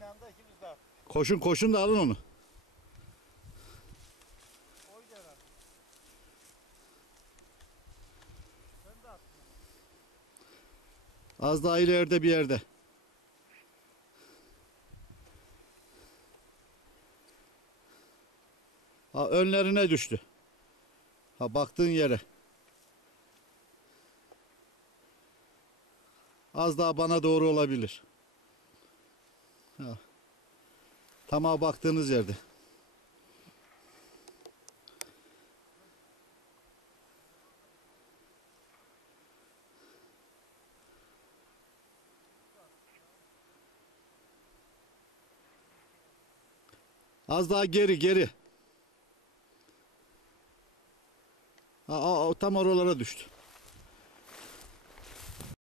Aynı anda ikimiz de attık. Koşun koşun da alın onu. Oydu herhalde. Sen de attın. Az daha ileride bir yerde. Ha, önlerine düştü. Ha, baktığın yere. Az daha bana doğru olabilir. Ha. Tam baktığınız yerde. Az daha geri geri. Ha, tam oralara düştü.